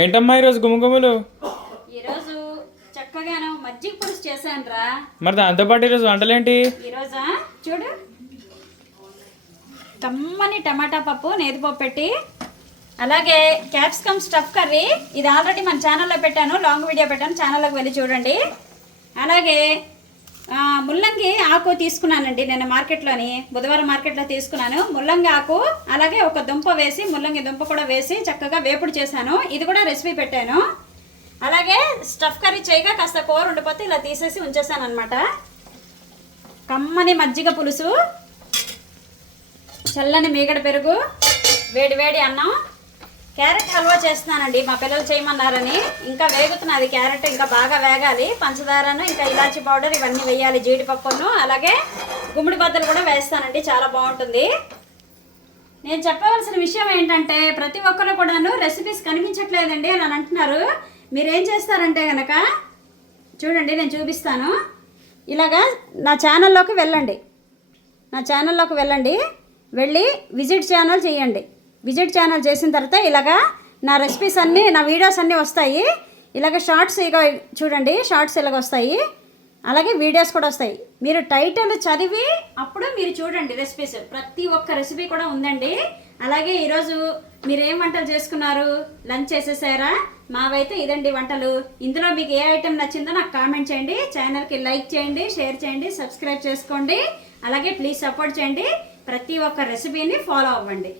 ఏంటమ్మా ఈరోజు గుమగుమలు? ఈరోజు చక్కగాను మజ్జిగ పులుసు చేశాను రా. మరి దాంతోపాటు ఈరోజు వంటలేంటి? ఈరోజా చూడు, కమ్మని టమాటా పప్పు నేతిపప్పు పెట్టి, అలాగే క్యాప్సికమ్ స్టఫ్ కర్రీ. ఇది ఆల్రెడీ మన ఛానల్లో పెట్టాను, లాంగ్ వీడియో పెట్టాను, ఛానల్లోకి వెళ్ళి చూడండి. అలాగే ముల్లంగి ఆకు తీసుకున్నానండి, నేను మార్కెట్లోని బుధవారం మార్కెట్లో తీసుకున్నాను ముల్లంగి ఆకు. అలాగే ఒక దుంప వేసి, ముల్లంగి దుంప కూడా వేసి చక్కగా వేపుడు చేశాను. ఇది కూడా రెసిపీ పెట్టాను. అలాగే స్టఫ్ కర్రీ చేయగా కాస్త కూర ఉండిపోతే ఇలా తీసేసి ఉంచేసాను అనమాట. కమ్మని మజ్జిగ పులుసు, చల్లని మీగడ పెరుగు, వేడి వేడి అన్నం, క్యారెట్ హల్వా చేస్తున్నానండి, మా పిల్లలు చేయమన్నారని. ఇంకా వేగుతున్నది క్యారెట్, ఇంకా బాగా వేగాలి. పంచదారను, ఇంకా ఇలాచీ పౌడర్ ఇవన్నీ వేయాలి, జీడిపప్పును. అలాగే గుమ్మడి బద్దలు కూడా వేస్తానండి, చాలా బాగుంటుంది. నేను చెప్పవలసిన విషయం ఏంటంటే, ప్రతి ఒక్కరు కూడాను రెసిపీస్ కనిపించట్లేదండి అని అంటున్నారు. మీరేం చేస్తారంటే కనుక చూడండి, నేను చూపిస్తాను. ఇలాగా నా ఛానల్లోకి వెళ్ళండి, వెళ్ళి విజిట్ ఛానల్ చేయండి. విజిట్ ఛానల్ చేసిన తర్వాత ఇలాగా నా రెసిపీస్ అన్నీ, నా వీడియోస్ అన్నీ వస్తాయి. ఇలాగ షార్ట్స్ ఇక చూడండి, షార్ట్స్ ఇలాగ వస్తాయి, అలాగే వీడియోస్ కూడా వస్తాయి. మీరు టైటిల్ చదివి అప్పుడు మీరు చూడండి రెసిపీస్, ప్రతి ఒక్క రెసిపీ కూడా ఉందండి. అలాగే ఈరోజు మీరు ఏం వంటలు చేసుకున్నారు, లంచ్ చేసేసారా? మావైతే ఇదండి వంటలు. ఇందులో మీకు ఏ ఐటెం నచ్చిందో నాకు కామెంట్ చేయండి. ఛానల్కి లైక్ చేయండి, షేర్ చేయండి, సబ్స్క్రైబ్ చేసుకోండి. అలాగే ప్లీజ్ సపోర్ట్ చేయండి. ప్రతి ఒక్క రెసిపీని ఫాలో అవ్వండి.